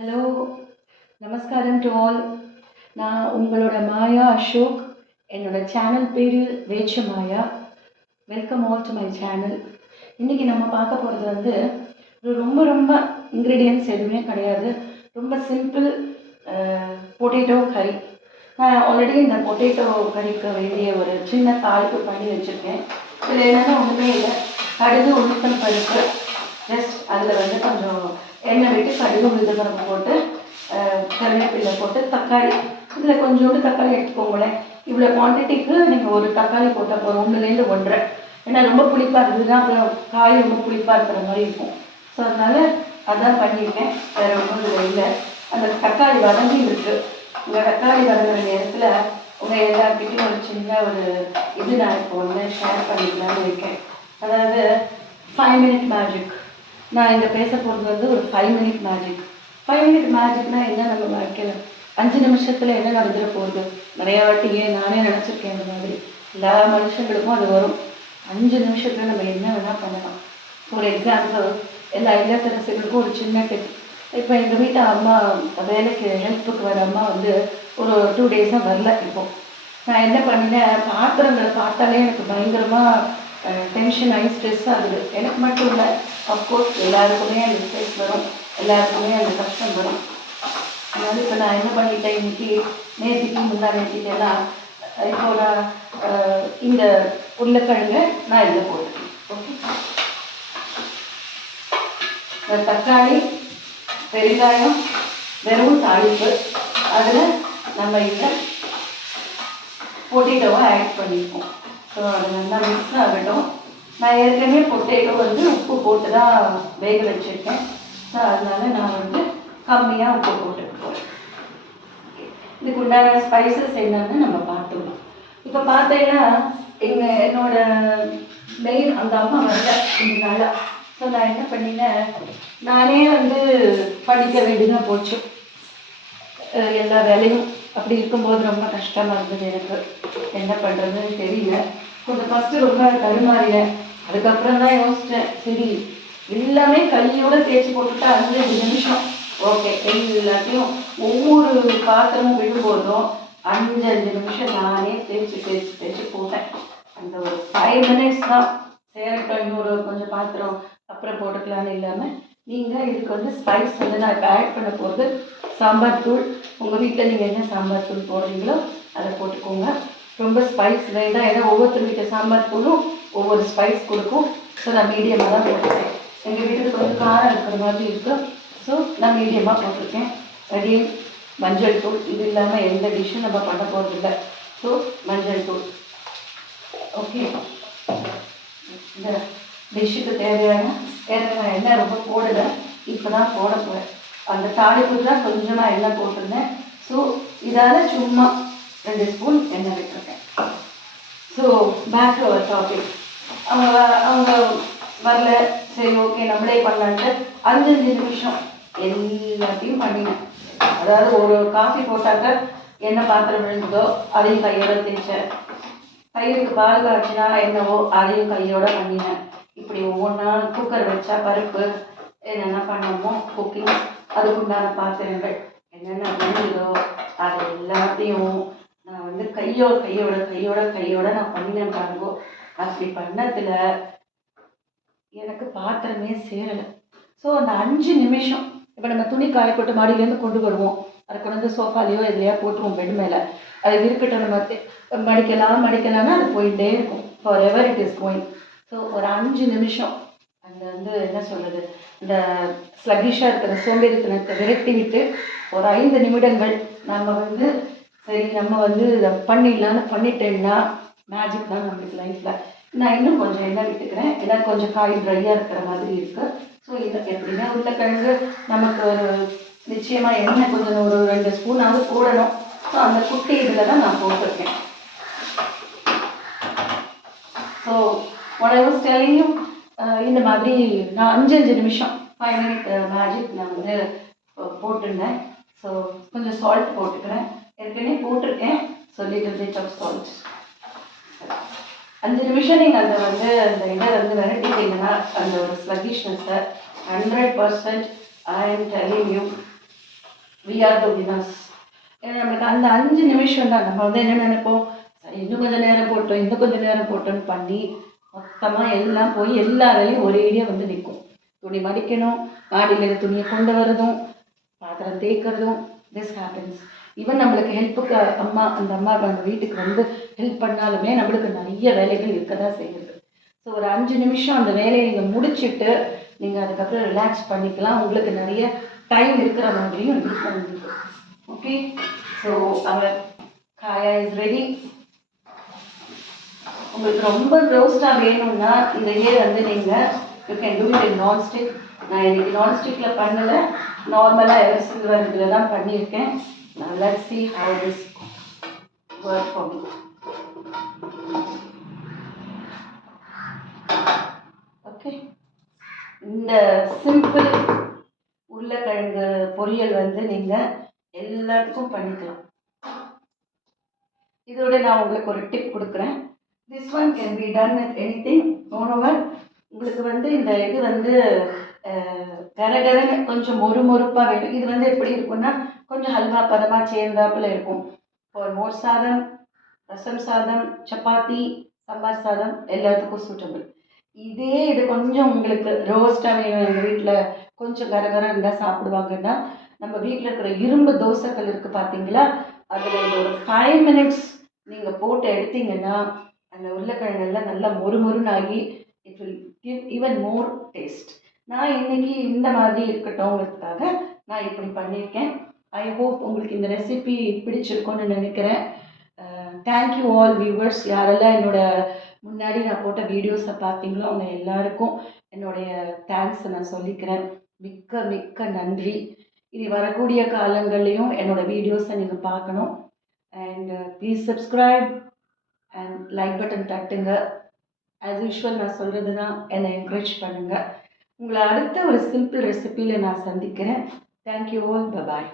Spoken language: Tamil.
ஹலோ, நமஸ்காரம் டு ஆல். நான் உங்களோட மாயா அசோக். என்னோட சேனல் பேர் வேச்ச Maya. Welcome all to my channel. இன்றைக்கி நம்ம பார்க்க போகிறது வந்து ரொம்ப ரொம்ப இன்க்ரீடியன்ட்ஸ் எதுவுமே கிடையாது. ரொம்ப சிம்பிள் பொட்டேட்டோ கறி. நான் ஆல்ரெடி இந்த பொட்டேட்டோ கறிக்கு வேண்டிய ஒரு சின்ன தாளிப்பு பண்ணி வச்சுருக்கேன். இதில் என்னென்னா ஒன்றுமே இல்லை, கடுகு உளுத்தம் பருப்பு, ஜஸ்ட் அதில் வந்து கொஞ்சம் எண்ணெய் விட்டு கடுகு உளுத்தம் பருப்பு போட்டு கருவேப்பிலை போட்டு தக்காளி, இதில் கொஞ்சோண்டு தக்காளி எடுத்துக்கோங்களேன். இவ்வளோ குவான்டிட்டிக்கு நீங்கள் ஒரு தக்காளி போட்டால் போதும், 1லேருந்து 1.5. ஏன்னா ரொம்ப புளிப்பாக இருந்ததுன்னா அப்புறம் காய் ரொம்ப புளிப்பாக இருக்கிற மாதிரி இருக்கும். ஸோ அதனால் அதான் பண்ணியிருக்கேன், வேறு ஒன்றும் இதில் இல்லை. அந்த தக்காளி வதங்கி இருக்குது. உங்கள் தக்காளி வதங்குற நேரத்தில் உங்கள் எல்லாருக்கிட்டையும் ஒரு சின்ன ஒரு இது நான் இப்போ வந்து ஷேர் பண்ணிக்கலாம்னு இருக்கேன். அதாவது 5 minute மேஜிக். நான் இங்கே பேச போகிறது வந்து ஒரு 5 minute மேஜிக். 5 minute மேஜிக்னால் என்ன? நம்ம வாழ்க்கையில் 5 நிமிஷத்தில் என்ன நடந்துட போகுது? நிறையா வாட்டி நானே நினச்சிருக்கேன். இந்த மாதிரி எல்லா மனுஷங்களுக்கும் அது வரும். 5 நிமிஷத்தில் நம்ம என்ன வேணால் பண்ணலாம். ஒரு எக்ஸாம்பிள், எல்லா இல்லத்தரசிகளுக்கும் ஒரு சின்ன டிப். இப்போ எங்கள் வீட்டு அம்மா வேலைக்கு ஹெல்ப்புக்கு வர அம்மா வந்து ஒரு 2 days வரல. இப்போது நான் என்ன பண்ணினேன், பாத்திரங்களை பார்த்தாலே எனக்கு பயங்கரமாக டென்ஷன் ஆகி ஸ்ட்ரெஸ் ஆகுது. எனக்கு மட்டும் இல்லை, அஃப்கோர்ஸ் எல்லாருக்குமே அந்த ஸ்ட்ரெஸ் வரும், எல்லாருக்குமே அந்த கஷ்டம் வரும். அதனால் இப்போ நான் என்ன பண்ணிட்டேன், இன்னைக்கு நேற்றுக்கு முன்னாடி நேற்றுக்கேன்னா இப்போ நான் இந்த உருளைக்கிழங்கை நான் இதில் போட்டுக்கேன். ஓகே, தக்காளி, பெருங்காயம், வெறும் தாளிப்பு, அதில் நம்ம இதில் பொட்டேட்டோவை ஆட் பண்ணியிருக்கோம். ஸோ அது நல்லா மிக்ஸ் ஆகட்டும். நான் ஏற்கனவே பொட்டேட்டோ வந்து உப்பு போட்டு தான் வேக வச்சுருக்கேன். ஸோ அதனால நான் வந்து கம்மியாக உப்பு போட்டுருக்கோம். இதுக்கு உண்டான ஸ்பைசஸ் என்னன்னு நம்ம பார்த்துக்கலாம். இப்போ பார்த்தீங்கன்னா என்னோட மெயின் அந்த அம்மா வரல இந்த நாளாக. ஸோ நான் என்ன பண்ணினேன், நானே வந்து படிக்க வேண்டியதாக போச்சு எல்லா வேலையும். அப்படி இருக்கும்போது ரொம்ப கஷ்டமாக இருந்தது. எனக்கு என்ன பண்ணுறதுன்னு தெரியல. கொஞ்சம் ஃபஸ்ட்டு ரொம்ப தடுமாறினேன். அதுக்கப்புறம் தான் யோசித்தேன், சரி எல்லாமே கையோடு தேய்ச்சி போட்டுட்டா 5 நிமிஷம் ஓகே. எல்லாத்தையும் ஒவ்வொரு பாத்திரமும் விடும்போதும் 5 நிமிஷம் நானே தேய்ச்சி போட்டேன். அந்த ஒரு 5 minutes தான் சேரட்டும், இன்னொரு கொஞ்சம் பாத்திரம் அப்புறம் போட்டுக்கலான்னு இல்லாமல். நீங்கள் இதுக்கு வந்து ஸ்பைஸ் வந்து நான் இப்போ ஆட் பண்ண போகிறது சாம்பார் தூள். உங்கள் வீட்டில் நீங்கள் என்ன சாம்பார் தூள் போடுறீங்களோ அதை போட்டுக்கோங்க. ரொம்ப ஸ்பைஸ் வேண்டாம், ஏன்னா ஒவ்வொருத்தர் வீட்டு சாம்பார் தூளும் ஒவ்வொரு ஸ்பைஸ் கொடுக்கும். ஸோ நான் மீடியமாக தான் போட்டுருக்கேன். எங்கள் வீட்டுக்கு கொஞ்சம் காரம் இருக்கிற மாதிரி இருக்கும். ஸோ நான் மீடியமாக போட்டிருக்கேன். அகைன் மஞ்சள் தூள், இது இல்லாமல் எந்த டிஷ்ஷும் நம்ம பண்ண போகிறதில்ல. ஸோ மஞ்சள் தூள் ஓகே. இந்த டிஷ்ஷுக்கு தேவையான எண்ணெய் ரொம்ப போடலை, இப்போ தான் போட போகிறேன். அந்த தாளிப்பு தான் கொஞ்சமாக எண்ணெய் போட்டிருந்தேன். ஸோ இதால் சும்மா 2 ஸ்பூன் எண்ணெய் விட்டுருக்கேன். So back to our topic. அவங்க வரல, சரி ஓகே நம்மளே பண்ணலான்ட்டு 5 நிமிஷம் எல்லாத்தையும் பண்ணினேன். அதாவது ஒரு காஃபி போட்டாக்க என்ன பாத்திரம் விழுந்ததோ அதையும் கையோட தேய்ச்சேன். தயிருக்கு பால் காய்ச்சினா என்னவோ அதையும் கையோட பண்ணினேன். இப்படி ஒவ்வொன்றா குக்கர் வச்சா பருப்பு என்னென்ன பண்ணணுமோ குக்கிங், அதுக்குண்டான பாத்திரங்கள் என்னென்ன விழுந்ததோ அது எல்லாத்தையும் நான் வந்து கையோட நான் பண்ணினேன் பாருங்கோ. அப்படி பண்ணதில் எனக்கு பாத்திரமே சேரலை. ஸோ அந்த 5 நிமிஷம், இப்போ நம்ம துணி காய போட்டு மாடியிலேருந்து கொண்டு வருவோம், அதை கொண்டு வந்து சோஃபாலேயோ எதுலையா போட்டுருவோம் பெட் மேலே. அது இருக்கட்டும், நம்ம மடிக்கலாம்னா அது போயிட்டே இருக்கும். For ever it is going. So ஒரு 5 நிமிஷம் அந்த வந்து என்ன சொல்கிறது, இந்த ஸ்லகிஷாக இருக்கிற சோம்பேறித்தனத்தை விரட்டி விட்டு ஒரு 5 நிமிடங்கள் நம்ம வந்து சரி நம்ம வந்து இதை பண்ணிடலான்னு பண்ணிட்டேன்னா மேஜிக் தான் நம்மளுக்கு லைஃப்பில். நான் இன்னும் கொஞ்சம் எண்ணெய் விட்டுக்கிறேன், ஏன்னா கொஞ்சம் காய் ட்ரையாக இருக்கிற மாதிரி இருக்குது. ஸோ இதை எப்படின்னா உருளைக்கிழங்கு நமக்கு ஒரு நிச்சயமாக எண்ணெய் கொஞ்சம் ஒரு 2 ஸ்பூனாவது போடணும். ஸோ அந்த குட்டி இதில் தான் நான் போட்டிருக்கேன். So what I was telling you, இந்த மாதிரி நான் 5 நிமிஷம் 5 minute மேஜிக் நான் வந்து போட்டிருந்தேன். ஸோ கொஞ்சம் சால்ட் போட்டுக்கிறேன், ஏற்கனவே போட்டிருக்கேன். So little bit of salt. 5 நிமிஷம் நீங்கள் அந்த இதை வந்து விரட்டிட்டீங்கன்னா அந்த ஒரு ஸ்லகிஷ்னஸை 100% I am telling you we are the winners. ஏன்னா நமக்கு அந்த 5 நிமிஷம் தான். நம்ம வந்து என்ன நினைப்போம், சரி இன்னும் கொஞ்சம் நேரம் போட்டோம், இன்னும் கொஞ்சம் நேரம் போட்டோன்னு பண்ணி மொத்தமாக எல்லாம் போய் எல்லா வேலையும் ஒரேடியாக வந்து நிற்கும். துணி மடிக்கணும், மாடியில் துணியை கொண்டு வரதும், பாத்திரம் தேய்க்கிறதும், திஸ் ஹேப்பன்ஸ். ஈவன் நம்மளுக்கு ஹெல்ப்புக்கு அந்த அம்மா அந்த வீட்டுக்கு வந்து ஹெல்ப் பண்ணாலுமே நம்மளுக்கு நிறைய வேலைகள் இருக்க தான் செய்யுது. ஸோ ஒரு 5 நிமிஷம் அந்த வேலையை நீங்கள் முடிச்சுட்டு நீங்கள் அதுக்கப்புறம் ரிலாக்ஸ் பண்ணிக்கலாம். உங்களுக்கு நிறைய டைம் இருக்கிற மாதிரியும் இருக்கும் உங்களுக்கு. ஓகே, ஸோ அவர் காயா இஸ் ரெடி. உங்களுக்கு ரொம்ப ரோஸ்டாக வேணும்னா இதையே வந்து நீங்கள் you can do it in nonstick. நான் இன்னைக்கு நான்ஸ்டிக்கில் பண்ணலை, நார்மலாக எவர் சில்வர் இதில் தான் பண்ணியிருக்கேன். Now let's see how this works for me. Okay, இந்த சிம்பிள் உருளைக்கிழங்கு பொரியல் வந்து நீங்கள் எல்லாத்துக்கும் பண்ணிக்கலாம். இதோட நான் உங்களுக்கு ஒரு டிப் கொடுக்குறேன். This one can be done with anything. Moreover உங்களுக்கு வந்து இந்த இது வந்து கரகரன்னு கொஞ்சம் மொறுமொறுப்பாக வேணும். இது வந்து எப்படி இருக்குன்னா கொஞ்சம் ஹல்வா பதமாக சேர்ந்தாப்புல இருக்கும். ஒரு மோர் சாதம், ரசம் சாதம், சப்பாத்தி, சாம்பார் சாதம் எல்லாத்துக்கும் சூட்டபிள். இது கொஞ்சம் உங்களுக்கு ரோஸ்ட்டாக வேணும், எங்கள் வீட்டில் கொஞ்சம் கரகரம் இருந்தால் சாப்பிடுவாங்கன்னா நம்ம வீட்டில் இருக்கிற இரும்பு தோசைகள் இருக்குது பார்த்தீங்களா, அதில் இது ஒரு 5 minutes நீங்கள் போட்டு எடுத்தீங்கன்னா அந்த உருளைக்கிழங்கெல்லாம் நல்லா மொறுமொறுனாகி it will give even more taste. நான் இன்னைக்கு இந்த மாதிரி இருக்கட்டும்ங்கிறதுக்காக நான் இப்படி பண்ணியிருக்கேன். ஐ ஹோப் உங்களுக்கு இந்த ரெசிபி பிடிச்சிருக்கும்னு நினைக்கிறேன். Thank you all viewers. யாரெல்லாம் என்னோட முன்னாடி நான் போட்ட வீடியோஸை பார்த்தீங்களோ அவங்க எல்லாருக்கும் என்னுடைய தேங்க்ஸை நான் சொல்லிக்கிறேன். மிக்க மிக்க நன்றி. இனி வரக்கூடிய காலங்கள்லேயும் என்னோட வீடியோஸை நீங்கள் பார்க்கணும். And please subscribe and like button தட்டுங்க. ஆஸ் யூஷுவல் நான் சொல்கிறது தான், என்னை என்கரேஜ் பண்ணுங்கள். உங்களை அடுத்த ஒரு சிம்பிள் ரெசிபியில் நான் சந்திக்கிறேன். Thank you all. பபாய்.